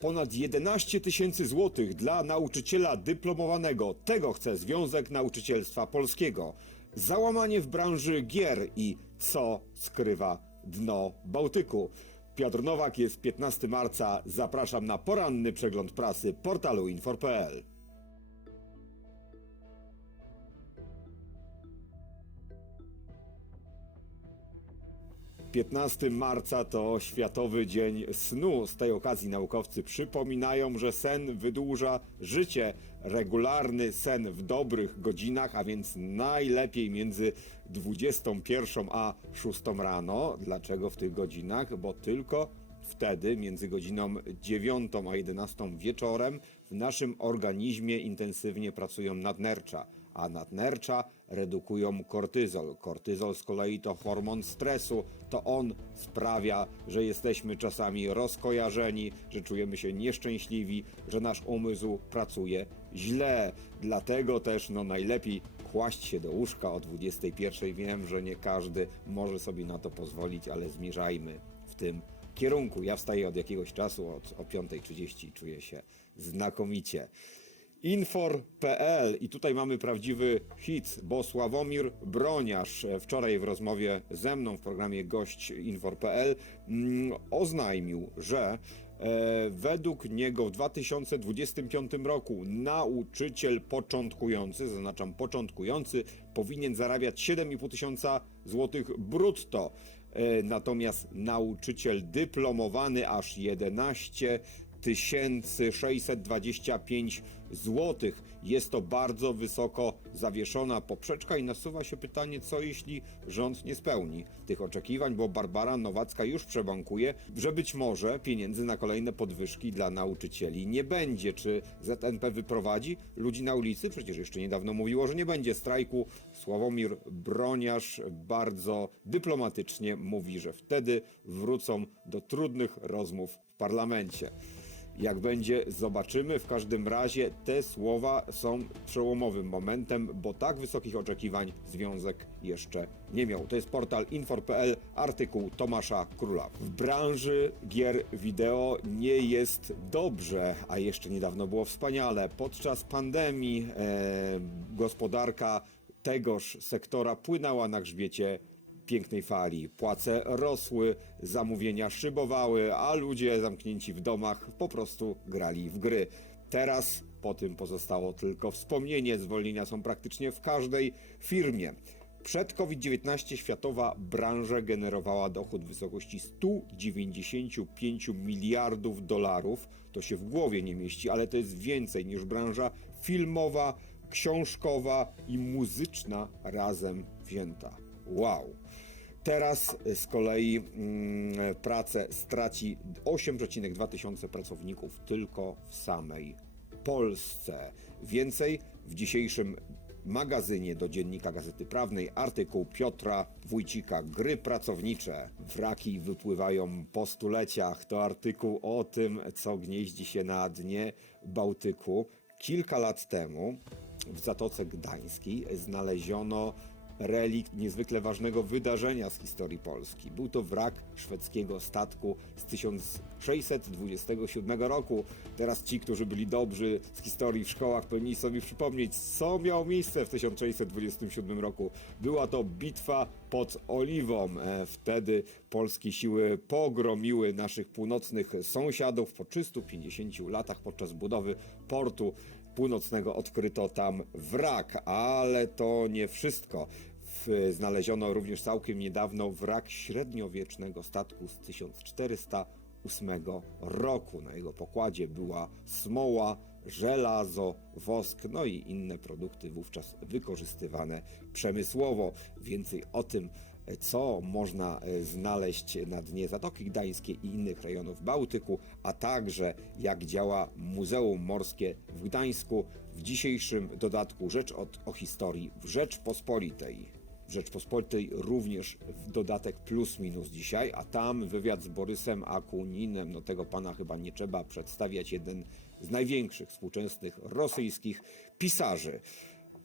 Ponad 11 tysięcy złotych dla nauczyciela dyplomowanego. Tego chce Związek Nauczycielstwa Polskiego. Załamanie w branży gier i co skrywa dno Bałtyku. Piotr Nowak jest 15 marca. Zapraszam na poranny przegląd prasy portalu infor.pl. 15 marca to Światowy Dzień Snu. Z tej okazji naukowcy przypominają, że sen wydłuża życie. Regularny sen w dobrych godzinach, a więc najlepiej między 21 a 6 rano. Dlaczego w tych godzinach? Bo tylko wtedy, między godziną 9 a 11 wieczorem, w naszym organizmie intensywnie pracują nadnercza a nadnercza redukują kortyzol. Kortyzol z kolei to hormon stresu, to on sprawia, że jesteśmy czasami rozkojarzeni, że czujemy się nieszczęśliwi, że nasz umysł pracuje źle. Dlatego też no, najlepiej kłaść się do łóżka o 21. Wiem, że nie każdy może sobie na to pozwolić, ale zmierzajmy w tym kierunku. Ja wstaję od jakiegoś czasu, od o 5.30 i czuję się znakomicie. Infor.pl i tutaj mamy prawdziwy hit, bo Sławomir Broniarz e, wczoraj w rozmowie ze mną w programie Gość Infor.pl mm, oznajmił, że e, według niego w 2025 roku nauczyciel początkujący, zaznaczam początkujący, powinien zarabiać 7,5 tysiąca złotych brutto. E, natomiast nauczyciel dyplomowany aż 11 1625 zł. Jest to bardzo wysoko zawieszona poprzeczka i nasuwa się pytanie, co jeśli rząd nie spełni tych oczekiwań, bo Barbara Nowacka już przebankuje, że być może pieniędzy na kolejne podwyżki dla nauczycieli nie będzie. Czy ZNP wyprowadzi ludzi na ulicy? Przecież jeszcze niedawno mówiło, że nie będzie strajku. Sławomir Broniarz bardzo dyplomatycznie mówi, że wtedy wrócą do trudnych rozmów w parlamencie. Jak będzie, zobaczymy. W każdym razie te słowa są przełomowym momentem, bo tak wysokich oczekiwań związek jeszcze nie miał. To jest portal infor.pl, artykuł Tomasza Króla. W branży gier wideo nie jest dobrze, a jeszcze niedawno było wspaniale. Podczas pandemii e, gospodarka tegoż sektora płynęła na grzbiecie pięknej fali. Płace rosły, zamówienia szybowały, a ludzie zamknięci w domach po prostu grali w gry. Teraz po tym pozostało tylko wspomnienie. Zwolnienia są praktycznie w każdej firmie. Przed COVID-19 światowa branża generowała dochód w wysokości 195 miliardów dolarów. To się w głowie nie mieści, ale to jest więcej niż branża filmowa, książkowa i muzyczna razem wzięta. Wow. Teraz z kolei mm, pracę straci 8,2 tysiące pracowników tylko w samej Polsce. Więcej w dzisiejszym magazynie do dziennika Gazety Prawnej artykuł Piotra Wójcika Gry pracownicze. Wraki wypływają po stuleciach. To artykuł o tym, co gnieździ się na dnie Bałtyku. Kilka lat temu w Zatoce Gdańskiej znaleziono relikt niezwykle ważnego wydarzenia z historii Polski. Był to wrak szwedzkiego statku z 1627 roku. Teraz ci, którzy byli dobrzy z historii w szkołach, powinni sobie przypomnieć, co miało miejsce w 1627 roku. Była to bitwa pod Oliwą. E, Wtedy polskie siły pogromiły naszych północnych sąsiadów. Po 350 latach podczas budowy portu północnego odkryto tam wrak, ale to nie wszystko. Znaleziono również całkiem niedawno wrak średniowiecznego statku z 1408 roku. Na jego pokładzie była smoła, żelazo, wosk, no i inne produkty wówczas wykorzystywane przemysłowo. Więcej o tym, co można e, znaleźć na dnie Zatoki Gdańskiej i innych rejonów Bałtyku, a także jak działa Muzeum Morskie w Gdańsku w dzisiejszym dodatku Rzecz o, o historii w Rzeczpospolitej. Rzeczpospolitej również w dodatek plus minus dzisiaj, a tam wywiad z Borysem Akuninem, no tego pana chyba nie trzeba przedstawiać, jeden z największych współczesnych rosyjskich pisarzy.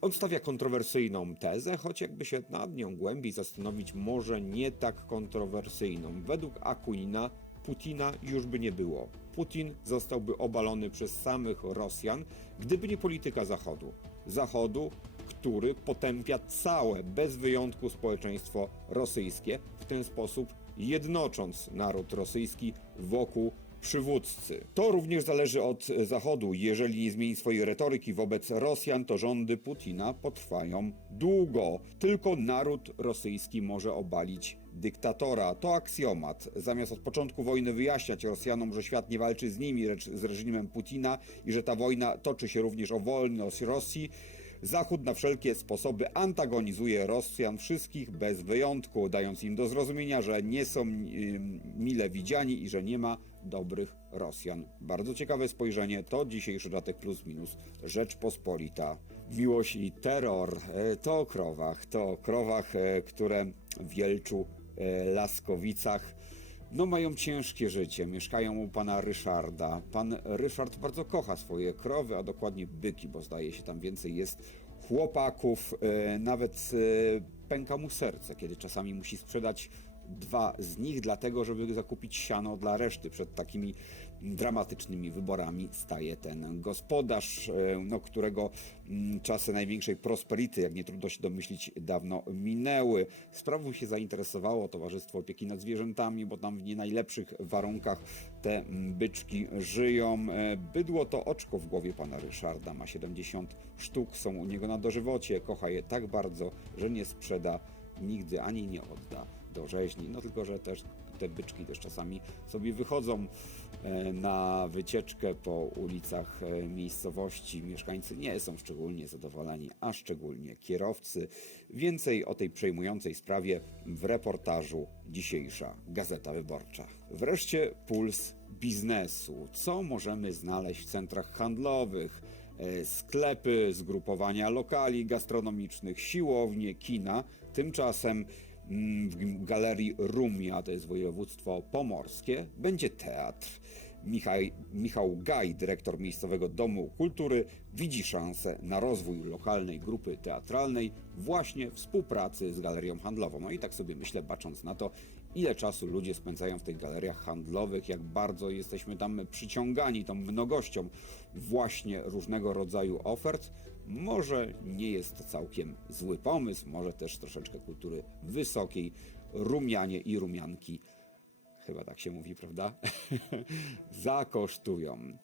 On stawia kontrowersyjną tezę, choć jakby się nad nią głębiej zastanowić, może nie tak kontrowersyjną. Według Akunina Putina już by nie było. Putin zostałby obalony przez samych Rosjan, gdyby nie polityka Zachodu. Zachodu, który potępia całe, bez wyjątku społeczeństwo rosyjskie, w ten sposób jednocząc naród rosyjski wokół przywódcy. To również zależy od Zachodu. Jeżeli nie zmieni swojej retoryki wobec Rosjan, to rządy Putina potrwają długo. Tylko naród rosyjski może obalić dyktatora. To aksjomat. Zamiast od początku wojny wyjaśniać Rosjanom, że świat nie walczy z nimi, lecz z reżimem Putina i że ta wojna toczy się również o wolność Rosji, Zachód na wszelkie sposoby antagonizuje Rosjan wszystkich bez wyjątku, dając im do zrozumienia, że nie są mile widziani i że nie ma dobrych Rosjan. Bardzo ciekawe spojrzenie to dzisiejszy Datek Plus Minus Rzeczpospolita. Miłość i terror e, to o krowach, to o krowach, e, które w Wielczu, e, Laskowicach no mają ciężkie życie, mieszkają u pana Ryszarda. Pan Ryszard bardzo kocha swoje krowy, a dokładnie byki, bo zdaje się tam więcej jest chłopaków. E, nawet e, pęka mu serce, kiedy czasami musi sprzedać dwa z nich, dlatego żeby zakupić siano dla reszty. Przed takimi dramatycznymi wyborami staje ten gospodarz, e, no, którego mm, czasy największej prosperity, jak nie trudno się domyślić, dawno minęły. Sprawą się zainteresowało Towarzystwo Opieki nad Zwierzętami, bo tam w nie najlepszych warunkach te mm, byczki żyją. E, Bydło to oczko w głowie pana Ryszarda, ma 70 sztuk, są u niego na dożywocie, kocha je tak bardzo, że nie sprzeda nigdy ani nie odda do rzeźni. No tylko, że też te byczki też czasami sobie wychodzą e, na wycieczkę po ulicach e, miejscowości. Mieszkańcy nie są szczególnie zadowoleni, a szczególnie kierowcy. Więcej o tej przejmującej sprawie w reportażu dzisiejsza Gazeta Wyborcza. Wreszcie puls biznesu. Co możemy znaleźć w centrach handlowych? E, sklepy, zgrupowania lokali gastronomicznych, siłownie, kina. Tymczasem w galerii Rumia, to jest województwo pomorskie, będzie teatr. Michał, Michał Gaj, dyrektor miejscowego Domu Kultury, widzi szansę na rozwój lokalnej grupy teatralnej właśnie w współpracy z galerią handlową. No i tak sobie myślę, bacząc na to, ile czasu ludzie spędzają w tych galeriach handlowych, jak bardzo jesteśmy tam przyciągani tą mnogością właśnie różnego rodzaju ofert, może nie jest to całkiem zły pomysł, może też troszeczkę kultury wysokiej, rumianie i rumianki, chyba tak się mówi, prawda? Zakosztują.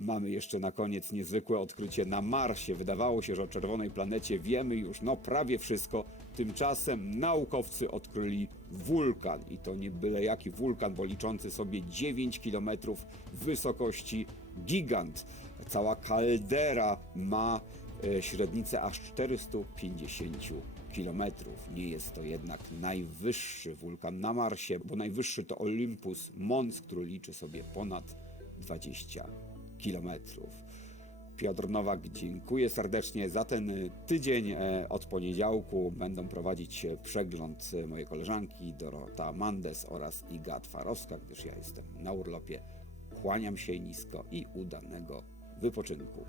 Mamy jeszcze na koniec niezwykłe odkrycie na Marsie. Wydawało się, że o czerwonej planecie wiemy już no prawie wszystko. Tymczasem naukowcy odkryli wulkan i to nie byle jaki wulkan, bo liczący sobie 9 km wysokości gigant. Cała kaldera ma średnicę aż 450 kilometrów. Nie jest to jednak najwyższy wulkan na Marsie, bo najwyższy to Olympus Mons, który liczy sobie ponad 20 kilometrów. Piotr Nowak, dziękuję serdecznie za ten tydzień. E, Od poniedziałku będą prowadzić e, przegląd e, moje koleżanki Dorota Mandes oraz Iga Twarowska, gdyż ja jestem na urlopie. Kłaniam się nisko i udanego wypoczynku.